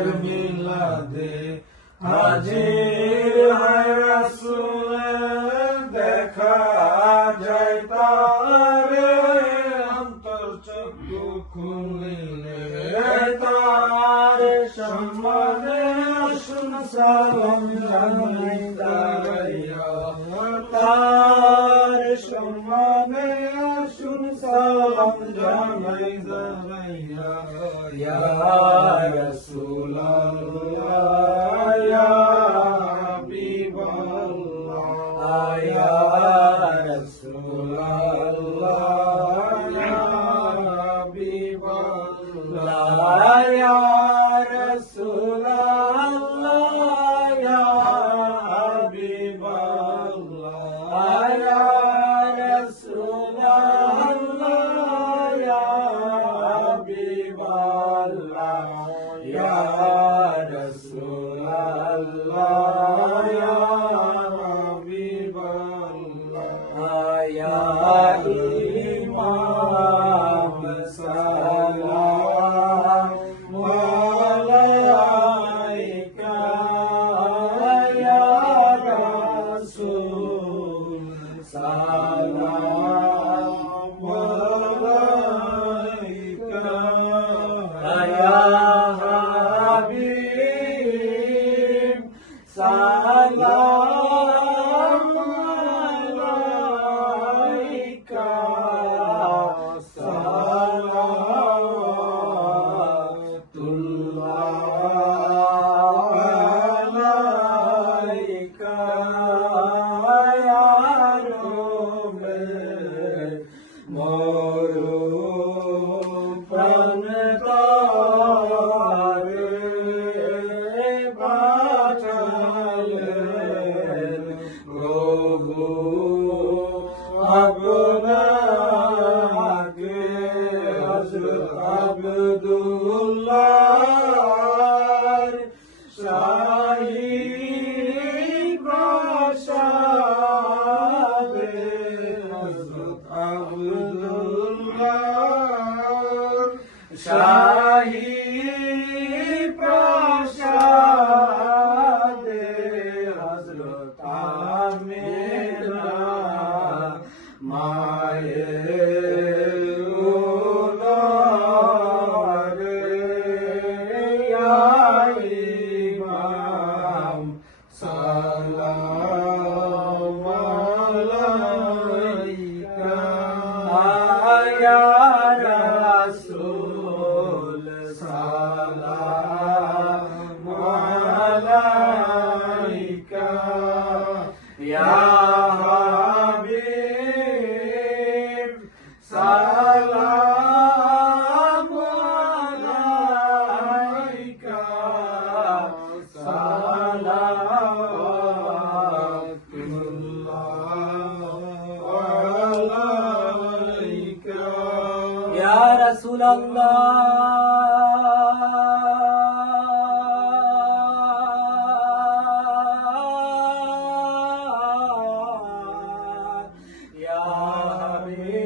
মিলাদে হাজির হয় রাসূল, দেখা যায় তারে অন্তর চক্ষু খুলিলে, তার সম্মানে আসুন সালাম জানাই দাঁড়াইয়া, তার সম্মানে আসুন সালাম জানাই দাঁড়াইয়া। ইয়া রাসূলুল্লাহ ইয়া হাবিবাল্লাহ, ইয়া রাসূলুল্লাহ ইয়া হাবিবাল্লাহ, ইয়া রাসূলুল্লাহ ইয়া হাবিবাল্লাহ, ইয়া রাসূলুল্লাহ ইয়া হাবিবাল্লাহ, ইয়া রাসূলুল্লাহ ইয়া হাবিবাল্লাহ, ইয়া ইমাম সালামু আলাইকা, ইয়া রাসূল সালামু আলাইকা, ইয়া হাবিব সালামু আলাইকা, সালাওয়াতুল্লাহ আলাইকা, ইয়া নূরে মরুম প্রাণতারে বাঁচালেন প্রভু আপনাকে। হযরত আব্দুল্লাহর শাহী প্রাসাদে, হযরত আব্দুল্লাহর শাহী প্রাসাদে, হযরত আমেনা মায়ের উদরে, ইয়া ইমাম সালামু আলাইকা, ইয়া রাসূল সালামু আলাইকা, ইয়া হাবিব সালামু আলাইকা, সালাওয়াতুল্লাহ আলাইকা, ইয়া রাসূলুল্লাহ ইয়া হাবিবাল্লাহ,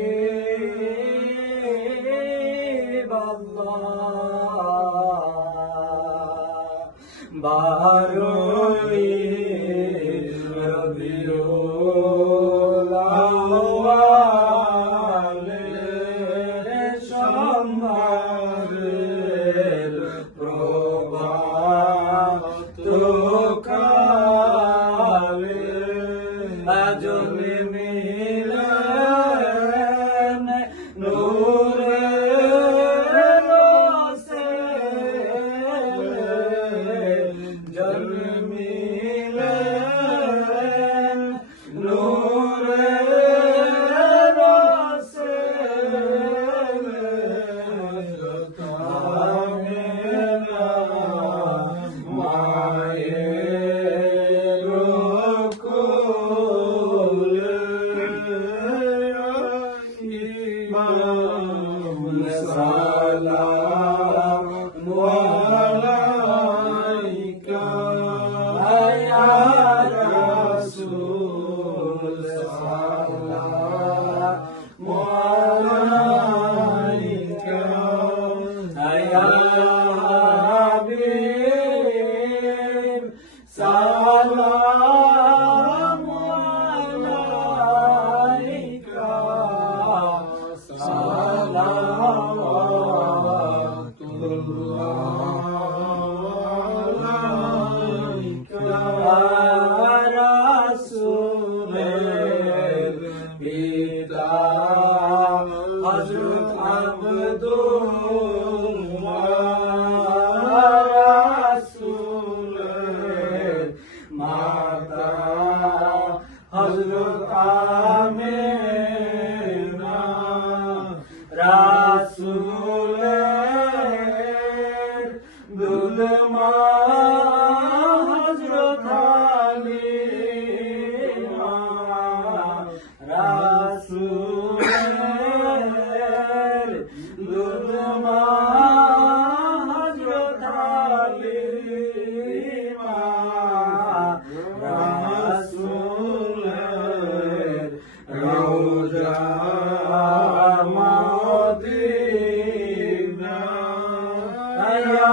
বারোই রবিউল আউয়ালের সোমবারের প্রভাতকালে আজলে মিলেন নূরের রসে, জন্মিলেন সালামু আলাইকা সালাওয়াতুল্লাহ আলাইকা রাসূলের পিতা হযরত আব্দুল্লাহ রাসূলের মাতা হযরত আমিনা রাসূলের দুধ মা হযরত হালিমা রাসূলের দুধ মা হযরত হালিমা রাসূলের রওজা মদিনা আয়া